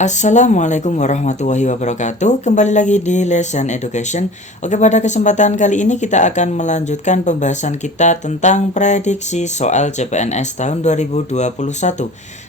Assalamualaikum warahmatullahi wabarakatuh. Kembali lagi di Lesson Education. Oke, pada kesempatan kali ini kita akan melanjutkan pembahasan kita tentang prediksi soal CPNS tahun 2021.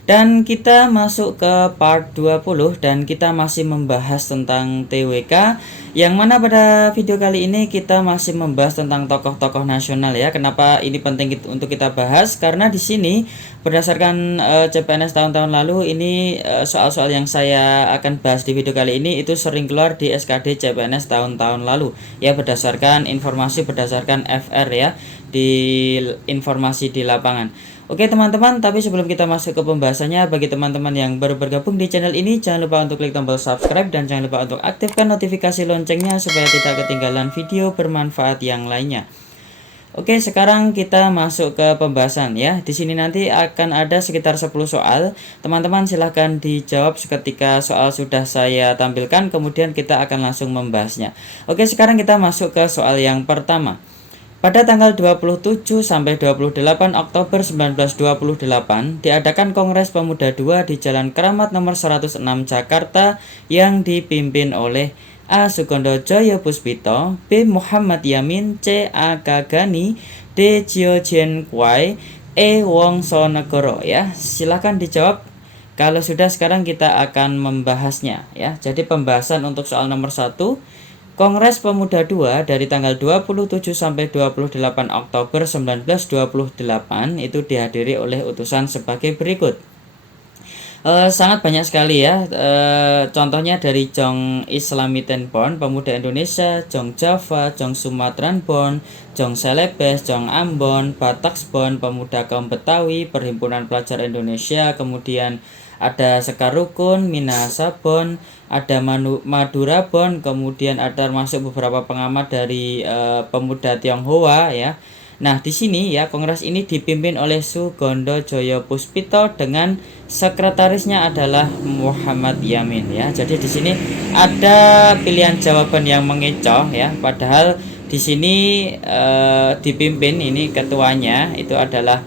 Dan kita masuk ke part 20 dan kita masih membahas tentang TWK, yang mana pada video kali ini kita masih membahas tentang tokoh-tokoh nasional ya. Kenapa ini penting untuk kita bahas? Karena di sini berdasarkan CPNS tahun-tahun lalu, ini soal-soal yang saya akan bahas di video kali ini itu sering keluar di SKD CPNS tahun-tahun lalu ya, berdasarkan informasi berdasarkan FR ya, di informasi di lapangan. Oke teman-teman, tapi sebelum kita masuk ke pembahasannya, bagi teman-teman yang baru bergabung di channel ini, jangan lupa untuk klik tombol subscribe dan jangan lupa untuk aktifkan notifikasi loncengnya supaya tidak ketinggalan video bermanfaat yang lainnya. Oke, sekarang kita masuk ke pembahasan ya. Di sini nanti akan ada sekitar 10 soal. Teman-teman silahkan dijawab seketika soal sudah saya tampilkan, kemudian kita akan langsung membahasnya. Oke, sekarang kita masuk ke soal yang pertama. Pada tanggal 27 sampai 28 Oktober 1928 diadakan Kongres Pemuda II di Jalan Keramat nomor 106 Jakarta yang dipimpin oleh A. Sukondo Joyo Puspito, B. Muhammad Yamin, C. A. Gani, D. Jiojen Kwai, E. Wongsonegoro ya. Silakan dijawab. Kalau sudah, sekarang kita akan membahasnya ya. Jadi pembahasan untuk soal nomor 1, Kongres Pemuda II dari tanggal 27 sampai 28 Oktober 1928 itu dihadiri oleh utusan sebagai berikut. Sangat banyak sekali ya. Contohnya dari Jong Islamiten Born, Pemuda Indonesia, Jong Java, Jong Sumatran Born, Jong Celebes, Jong Ambon, Bataks Born, Pemuda Kaum Betawi, Perhimpunan Pelajar Indonesia, kemudian ada Sekar Rukun, Minahasa Born, ada Madura Born, kemudian ada termasuk beberapa pengamat dari pemuda Tionghoa ya. Nah, di sini ya, kongres ini dipimpin oleh Sugondo Joyo Puspito dengan sekretarisnya adalah Muhammad Yamin ya. Jadi di sini ada pilihan jawaban yang mengecoh ya, padahal di sini dipimpin ini ketuanya itu adalah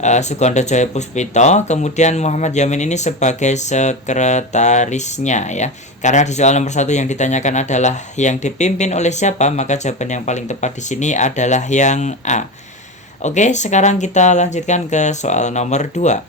Sugondo Joyo Puspito, kemudian Muhammad Yamin ini sebagai sekretarisnya ya. Karena di soal nomor 1 yang ditanyakan adalah yang dipimpin oleh siapa, maka jawaban yang paling tepat di sini adalah yang A. Oke, sekarang kita lanjutkan ke soal nomor 2.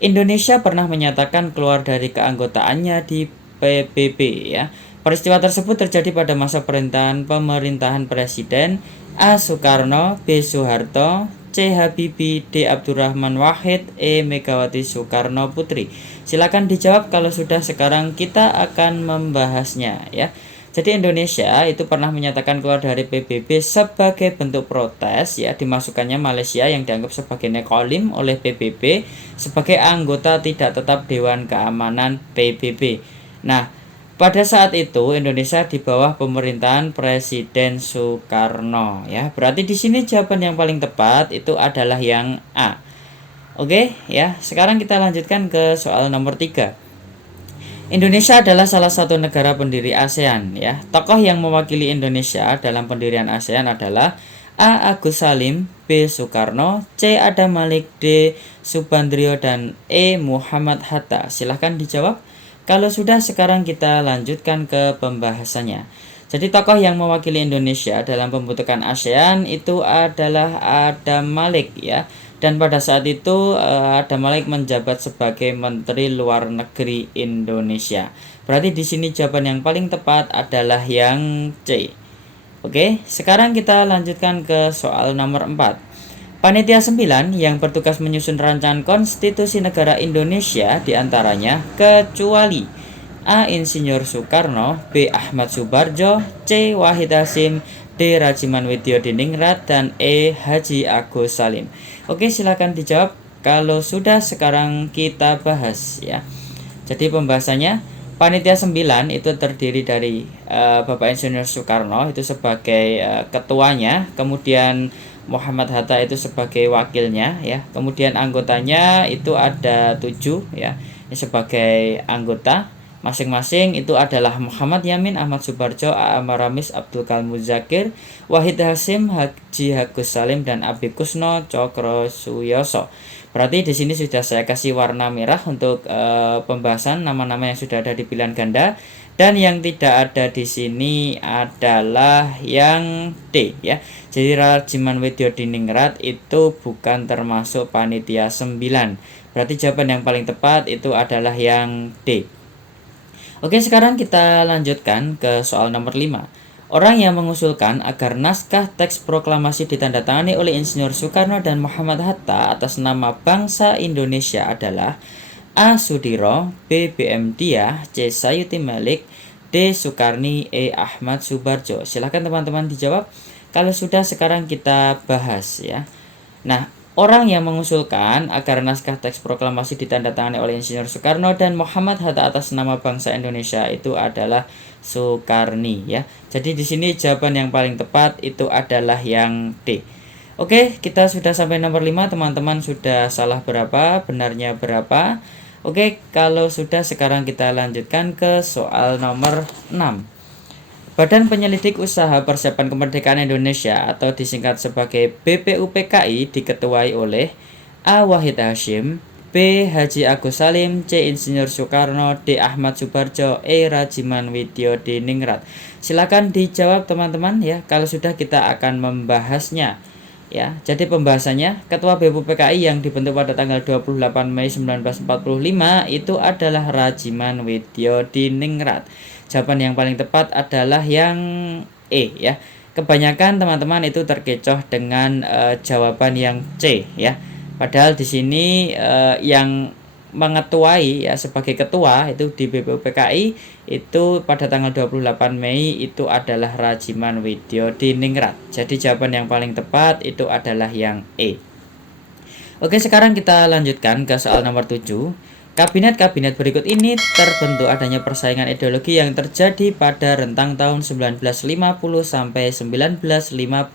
Indonesia pernah menyatakan keluar dari keanggotaannya di PBB ya. Peristiwa tersebut terjadi pada masa pemerintahan Presiden A. Soekarno, B. Soeharto, C. Habibie, D. Abdurrahman Wahid, E. Megawati Soekarno Putri. Silakan dijawab kalau sudah, sekarang kita akan membahasnya ya. Jadi Indonesia itu pernah menyatakan keluar dari PBB sebagai bentuk protes ya, dimasukkannya Malaysia yang dianggap sebagai nekolim oleh PBB sebagai anggota tidak tetap Dewan Keamanan PBB. Nah, pada saat itu Indonesia di bawah pemerintahan Presiden Soekarno ya. Berarti di sini jawaban yang paling tepat itu adalah yang A. Oke ya, sekarang kita lanjutkan ke soal nomor 3. Indonesia adalah salah satu negara pendiri ASEAN ya. Tokoh yang mewakili Indonesia dalam pendirian ASEAN adalah A. Agus Salim, B. Soekarno, C. Adam Malik, D. Subandrio, dan E. Muhammad Hatta. Silahkan dijawab. Kalau sudah, sekarang kita lanjutkan ke pembahasannya. Jadi tokoh yang mewakili Indonesia dalam pembentukan ASEAN itu adalah Adam Malik ya. Dan pada saat itu Adam Malik menjabat sebagai Menteri Luar Negeri Indonesia. Berarti di sini jawaban yang paling tepat adalah yang C. Oke, sekarang kita lanjutkan ke soal nomor 4. Panitia 9 yang bertugas menyusun rancangan konstitusi negara Indonesia diantaranya kecuali A. Insinyur Soekarno, B. Ahmad Subarjo, C. Wahid Hasim, D. Rajiman Widyodiningrat, dan E. Haji Agus Salim. Oke, silakan dijawab kalau sudah, sekarang kita bahas ya. Jadi pembahasannya, Panitia 9 itu terdiri dari Bapak Insinyur Soekarno itu sebagai ketuanya, kemudian Muhammad Hatta itu sebagai wakilnya ya. Kemudian anggotanya itu ada 7 ya, ini sebagai anggota. Masing-masing itu adalah Muhammad Yamin, Ahmad Subarjo, A.A. Maramis, Abdul Kalam Muzakir, Wahid Hasim, Haji Agus Salim, dan Abi Kusno Cokro Suyoso. Berarti di sini sudah saya kasih warna merah untuk pembahasan nama-nama yang sudah ada di pilihan ganda, dan yang tidak ada di sini adalah yang D ya. Jadi Rajiman Wedyo Diningrat itu bukan termasuk panitia 9. Berarti jawaban yang paling tepat itu adalah yang D. Oke, sekarang kita lanjutkan ke soal nomor 5. Orang yang mengusulkan agar naskah teks proklamasi ditandatangani oleh Insinyur Soekarno dan Muhammad Hatta atas nama bangsa Indonesia adalah A. Sudiro, B. BM Diah, C. Sayuti Malik, D. Soekarni, E. Ahmad Subarjo. Silahkan teman-teman dijawab. Kalau sudah, sekarang kita bahas ya. Nah, orang yang mengusulkan agar naskah teks proklamasi ditandatangani oleh Insinyur Soekarno dan Muhammad Hatta atas nama bangsa Indonesia itu adalah Soekarni ya. Jadi di sini jawaban yang paling tepat itu adalah yang D. Oke, kita sudah sampai nomor 5. Teman-teman sudah salah berapa, benarnya berapa? Oke, kalau sudah, sekarang kita lanjutkan ke soal nomor 6. Badan Penyelidik Usaha Persiapan Kemerdekaan Indonesia atau disingkat sebagai BPUPKI diketuai oleh A. Wahid Hasyim, B. Haji Agus Salim, C. Insinyur Soekarno, D. Ahmad Subarjo, E. Rajiman Widyo Diningrat. Silakan dijawab teman-teman ya. Kalau sudah, kita akan membahasnya ya. Jadi pembahasannya, Ketua BPUPKI yang dibentuk pada tanggal 28 Mei 1945 itu adalah Rajiman Widyo Diningrat. Jawaban yang paling tepat adalah yang E ya. Kebanyakan teman-teman itu terkecoh dengan jawaban yang C ya. Padahal di sini yang mengetuai ya sebagai ketua itu di BPUPKI itu pada tanggal 28 Mei itu adalah Rajiman Widyo Diningrat. Jadi jawaban yang paling tepat itu adalah yang E. Oke, sekarang kita lanjutkan ke soal nomor 7. Kabinet-kabinet berikut ini terbentuk adanya persaingan ideologi yang terjadi pada rentang tahun 1950 sampai 1955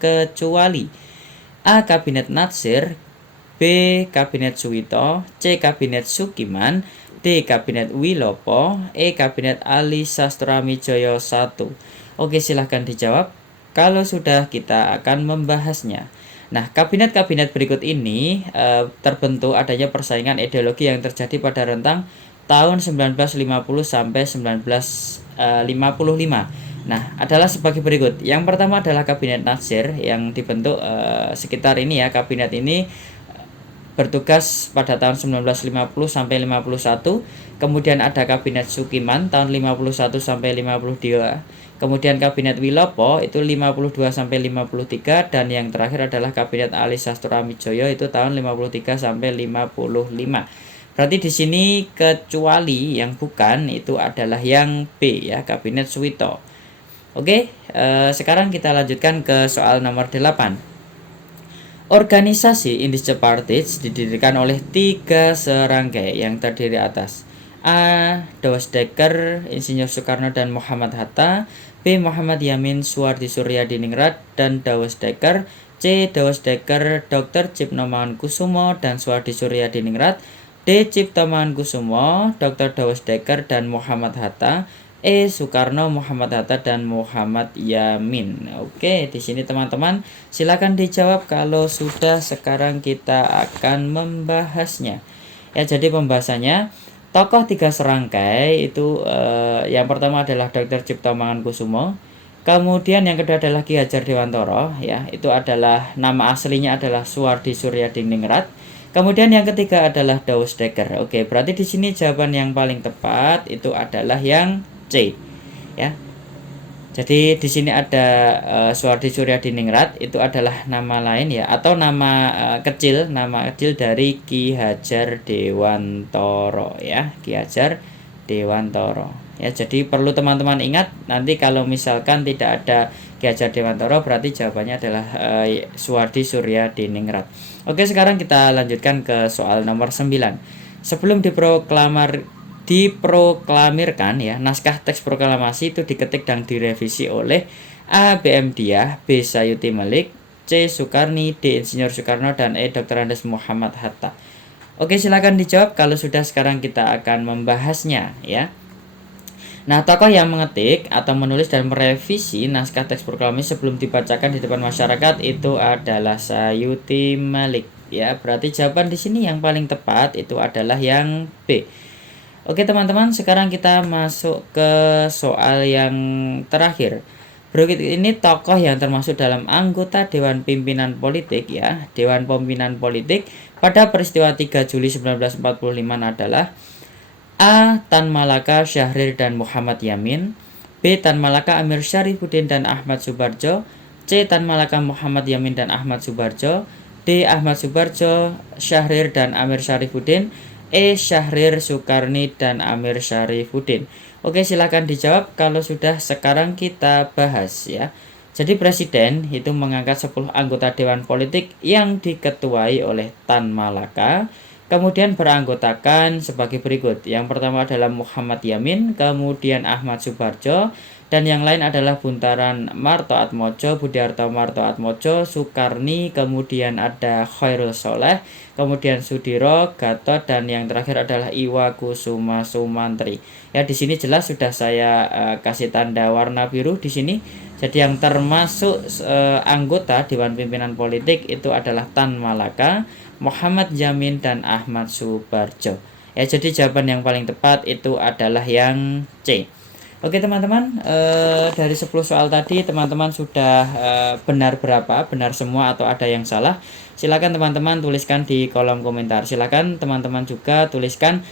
kecuali A. Kabinet Natsir, B. Kabinet Suwito, C. Kabinet Sukiman, D. Kabinet Wilopo, E. Kabinet Ali Sastramidjoyo I. Oke, silahkan dijawab. Kalau sudah, kita akan membahasnya. Nah, kabinet-kabinet berikut ini terbentuk adanya persaingan ideologi yang terjadi pada rentang tahun 1950 sampai 1955. Nah, adalah sebagai berikut. Yang pertama adalah Kabinet Natsir yang dibentuk sekitar ini ya. Kabinet ini bertugas pada tahun 1950 sampai 51. Kemudian ada Kabinet Sukiman tahun 51 sampai 52. Kemudian Kabinet Wilopo itu 52 sampai 53, dan yang terakhir adalah Kabinet Ali Sastramidjoyo itu tahun 53 sampai 55. Berarti di sini kecuali yang bukan itu adalah yang B ya, Kabinet Suwito. Oke, sekarang kita lanjutkan ke soal nomor 8. Organisasi Indische Partij didirikan oleh 3 serangkai yang terdiri atas A. Douwe Dekker, Insinyur Soekarno dan Muhammad Hatta, B. Muhammad Yamin, Suwardi Surya Diningrat dan Douwe Dekker, C. Douwe Dekker, Dr. Cipto Mangunkusumo dan Suwardi Surya Diningrat, D. Cipto Mangunkusumo, Dr. Douwe Dekker dan Muhammad Hatta, E. Soekarno, Muhammad Hatta dan Muhammad Yamin. Oke, di sini teman-teman silakan dijawab kalau sudah. Sekarang kita akan membahasnya. Ya, jadi pembahasannya tokoh 3 serangkai itu yang pertama adalah Dr. Cipto Mangunkusumo. Kemudian yang kedua adalah Ki Hajar Dewantara ya, itu adalah nama aslinya adalah Suwardi Surya Diningrat. Kemudian yang ketiga adalah Douwe Dekker. Oke, berarti di sini jawaban yang paling tepat itu adalah yang C ya. Jadi di sini ada Suwardi Surya Diningrat, itu adalah nama lain ya, atau nama kecil dari Ki Hajar Dewantara ya, Ki Hajar Dewantara. Ya, jadi perlu teman-teman ingat, nanti kalau misalkan tidak ada Ki Hajar Dewantara berarti jawabannya adalah Suwardi Surya Diningrat. Oke, sekarang kita lanjutkan ke soal nomor 9. Sebelum diproklamirkan ya, naskah teks proklamasi itu diketik dan direvisi oleh A. BM Diah, B. Sayuti Malik, C. Soekarni, D. Insinyur Soekarno dan E. Dr. Andes Muhammad Hatta. Oke, silakan dijawab kalau sudah. Sekarang kita akan membahasnya ya. Nah, tokoh yang mengetik atau menulis dan merevisi naskah teks proklamasi sebelum dibacakan di depan masyarakat itu adalah Sayuti Malik. Ya, berarti jawaban di sini yang paling tepat itu adalah yang B. Oke teman-teman, sekarang kita masuk ke soal yang terakhir. Berikut ini tokoh yang termasuk dalam anggota Dewan Pimpinan Politik ya. Dewan Pimpinan Politik pada peristiwa 3 Juli 1945 adalah A. Tan Malaka, Syahrir dan Muhammad Yamin. B. Tan Malaka, Amir Syarifuddin dan Ahmad Subarjo. C. Tan Malaka, Muhammad Yamin dan Ahmad Subarjo. D. Ahmad Subarjo, Syahrir dan Amir Syarifuddin. E. Syahrir, Soekarni dan Amir Syarifuddin. Oke, silakan dijawab kalau sudah. Sekarang kita bahas ya. Jadi presiden itu mengangkat 10 anggota dewan politik yang diketuai oleh Tan Malaka. Kemudian beranggotakan sebagai berikut. Yang pertama adalah Muhammad Yamin, kemudian Ahmad Subarjo, dan yang lain adalah Buntaran Marto Atmojo, Budiarto Marto Atmojo, Soekarni, kemudian ada Khairul Soleh, kemudian Sudiro, Gatot, dan yang terakhir adalah Iwa Kusuma Sumantri. Ya, di sini jelas sudah saya kasih tanda warna biru di sini. Jadi yang termasuk anggota Dewan Pimpinan Politik itu adalah Tan Malaka, Muhammad Yamin dan Ahmad Subarjo. Ya, jadi jawaban yang paling tepat itu adalah yang C. Oke teman-teman, dari 10 soal tadi teman-teman sudah benar berapa? Benar semua atau ada yang salah? Silakan teman-teman tuliskan di kolom komentar. Silakan teman-teman juga tuliskan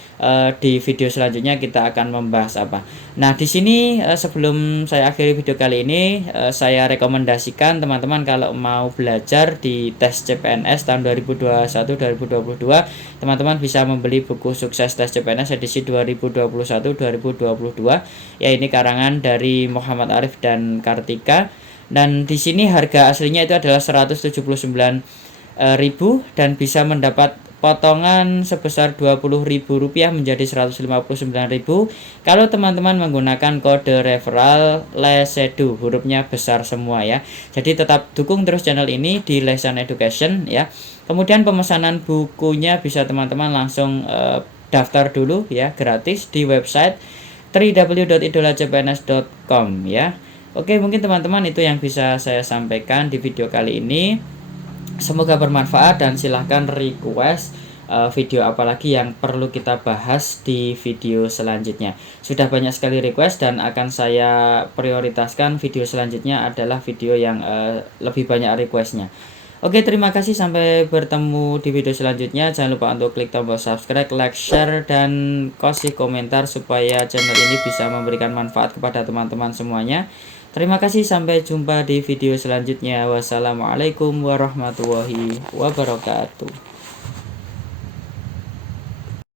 di video selanjutnya kita akan membahas apa. Nah, di sini sebelum saya akhiri video kali ini, saya rekomendasikan teman-teman kalau mau belajar di tes CPNS tahun 2021-2022, teman-teman bisa membeli buku Sukses Tes CPNS edisi 2021-2022. Ya, ini karangan dari Muhammad Arif dan Kartika. Dan di sini harga aslinya itu adalah 179.000 dan bisa mendapat potongan sebesar Rp20.000 menjadi Rp159.000 kalau teman-teman menggunakan kode referral Lesedu, hurufnya besar semua ya. Jadi tetap dukung terus channel ini di Lesan Education ya. Kemudian pemesanan bukunya bisa teman-teman langsung daftar dulu ya, gratis di website www.idolacpns.com ya. Oke, mungkin teman-teman itu yang bisa saya sampaikan di video kali ini. Semoga bermanfaat dan silahkan request video apalagi yang perlu kita bahas di video selanjutnya. Sudah banyak sekali request dan akan saya prioritaskan video selanjutnya adalah video yang lebih banyak requestnya. Oke, terima kasih, sampai bertemu di video selanjutnya. Jangan lupa untuk klik tombol subscribe, like, share, dan kasih komentar supaya channel ini bisa memberikan manfaat kepada teman-teman semuanya. Terima kasih, sampai jumpa di video selanjutnya. Wassalamualaikum warahmatullahi wabarakatuh.